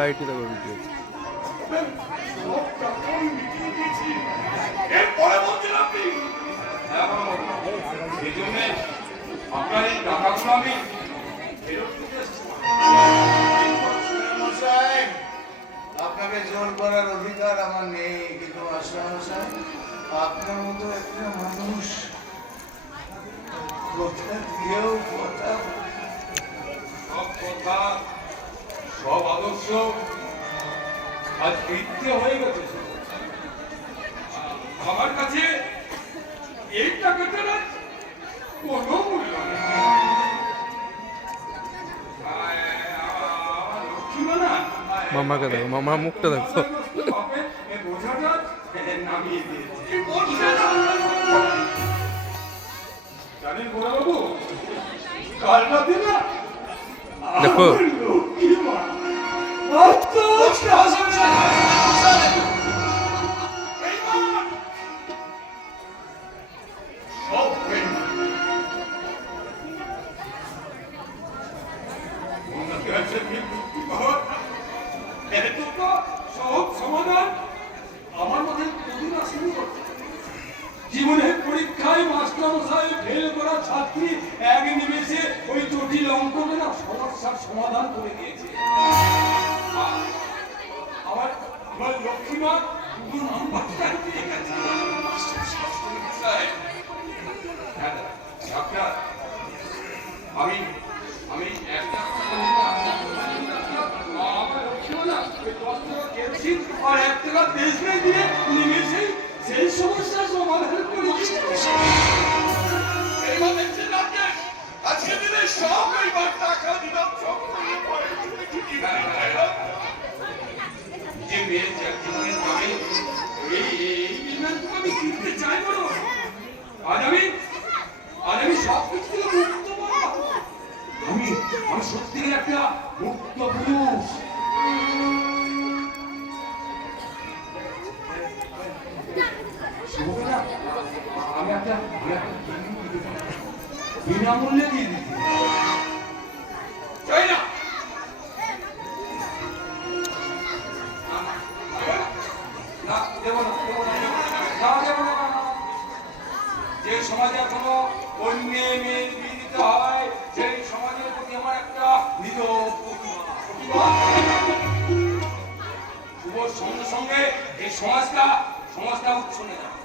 Light দেখো video এরপরে বলছেন আপনি হ্যাঁ সেই জন্য আপনার এই টাকাগুলো আমি ফেরত দিতে মশাই আপনাকে জোর করার অধিকার আমার নেই, কিন্তু মশাই আপনার মতো একটা মানুষ কথা দিয়েও কথা সব কথা সব আদর্শ আজ মিথ্যে হয়ে গেছে। আমার কাছে এই টাকাটা না কোনো মূল্য নেই। আমার লক্ষ্মীমা না মামাকে দেখো, মামার মুখটা দেখো। বোঝাটা নামিয়ে দিয়েছে। জানেন বড়বাবু, কাল রাতে না দেখো লক্ষ্মীমা জীবনের পরীক্ষায় মাস্টারমশাই ফেল করা ছাত্রী এক নিমেষে ওই জটিল অঙ্কটা না সমস্যার সমাধান করে দিয়েছে। আমার আমার লক্ষ্মীমা শুধু নাম্বারটা দিয়ে গেছে। ডাক্তার আমি আমি একটা আমার লক্ষ্মীমা না ওই 10 টাকা কেরোসিন আর 1 টাকা পেস্টে দিয়ে নিমেষেই সেই সমস্যার সমাধান করে দিয়েছে। এইবার দেখছেন রাজ্যে আজকে দিনে সব এইবার টাকা দিলাম সব পরে ছুটি যে মেয়ে জীবনের দামে এই বিমানটা আমি কিনতে চাই বলো। আজ আমি সব কিছু থেকে মুক্ত বাবা। আমি সত্যিকার একটা মুক্ত পুরুষ। আমি একটা বিনামূল্যে দিয়ে দিচ্ছি। চাই না যে সমাজে এখনো অন্য মেয়ের বিয়ে দিতে হয় সেই সমাজের প্রতি আমার একটা শুভ সঙ্গে সঙ্গে এই সমাজটা উচ্ছন্নে যাবে।